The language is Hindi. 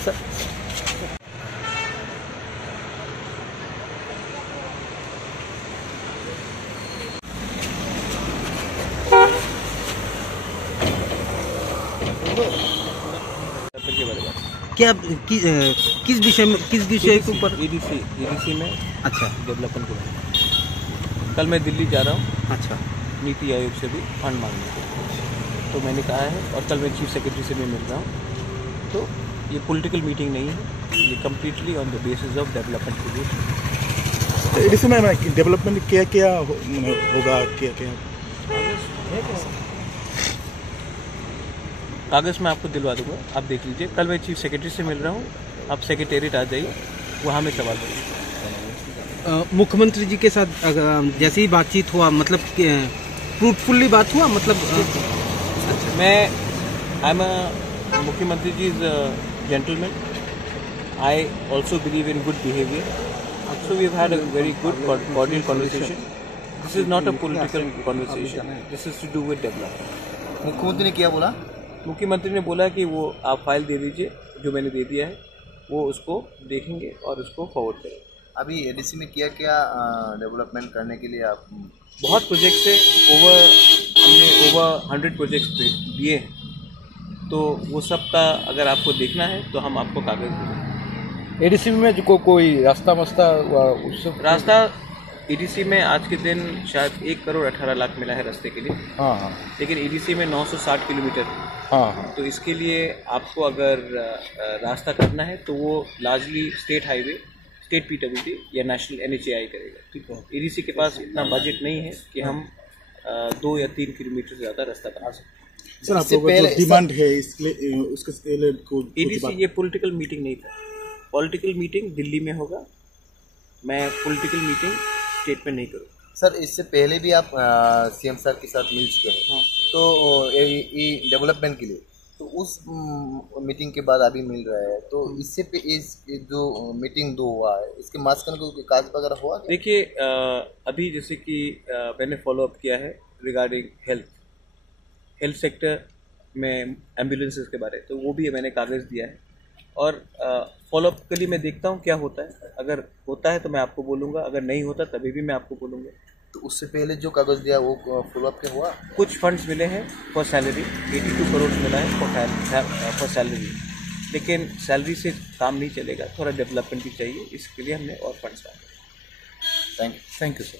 के बारे में क्या किस विषय के ऊपर? एडीसी में अच्छा, डेवलपमेंट के बारे में। कल मैं दिल्ली जा रहा हूँ, अच्छा, नीति आयोग से भी फंड मांगने को, तो मैंने कहा है, और कल मैं चीफ सेक्रेटरी से भी मिल रहा हूँ। तो ये पॉलिटिकल मीटिंग नहीं है, ये completely on the basis of development के लिए। एडीसी में डेवलपमेंट क्या क्या होगा, क्या क्या कागज़ मैं आपको दिलवा दूंगा, आप देख लीजिए। कल मैं चीफ सेक्रेटरी से मिल रहा हूँ, आप सेक्रेटेरिएट आ जाइए, वहाँ में सवाल करिए। मुख्यमंत्री जी के साथ जैसे ही बातचीत हुआ, मतलब फ्रूटफुली बात हुआ, मतलब आई एम मुख्यमंत्री ji is gentleman, I also believe in good behaviour, so we have had a very good cordial conversation. This is not a political conversation, this is to do with development. मुख्यमंत्री ने क्या बोला? मुख्यमंत्री ने बोला कि वो आप फाइल दे दीजिए, जो मैंने दे दिया है, वो उसको देखेंगे और उसको फॉरवर्ड करेंगे। अभी एडीसी में क्या क्या डेवलपमेंट करने के लिए आप? बहुत प्रोजेक्ट्स है, हमने ओवर 100 प्रोजेक्ट्स दिए हैं, तो वो सब का अगर आपको देखना है तो हम आपको कागज़ देंगे। एडीसी में जो कोई रास्ता रास्ता एडीसी में आज के दिन शायद 1 करोड़ 18 लाख मिला है रास्ते के लिए। हाँ, लेकिन एडीसी में 960 किलोमीटर, हाँ, तो इसके लिए आपको अगर रास्ता करना है तो वो largely state highway, state PWD या नेशनल NHAI करेगा। ठीक है, एडीसी के पास इतना बजट नहीं है कि हम 2 या 3 किलोमीटर से ज़्यादा रास्ता बना सकते। सर, आपको जो डिमांड है इसलिए उसके एडीसी ये पॉलिटिकल मीटिंग नहीं था, पॉलिटिकल मीटिंग दिल्ली में होगा, मैं पॉलिटिकल मीटिंग स्टेट में नहीं करूँगा। सर, इससे पहले भी आप सीएम सर के साथ मिल चुके हैं। हाँ। तो ये डेवलपमेंट के लिए, तो उस मीटिंग के बाद अभी मिल रहा है, तो इससे पे इस जो मीटिंग 2 हुआ है, इसके मास्कन को काज वगैरह हुआ? देखिए, अभी जैसे कि मैंने फॉलो अप किया है रिगार्डिंग हेल्थ सेक्टर में एम्बुलेंसेस के बारे, तो वो भी मैंने कागज़ दिया है, और फॉलोअप के लिए मैं देखता हूँ क्या होता है। अगर होता है तो मैं आपको बोलूँगा, अगर नहीं होता तभी भी मैं आपको बोलूँगा। तो उससे पहले जो कागज़ दिया वो फॉलोअप के हुआ? कुछ फंड्स मिले हैं फॉर सैलरी, 82 करोड़ मिला है फॉर सैलरी, लेकिन सैलरी से काम नहीं चलेगा, थोड़ा डेवलपमेंट भी चाहिए, इसके लिए हमने और फंड्स डाले। Thank you sir.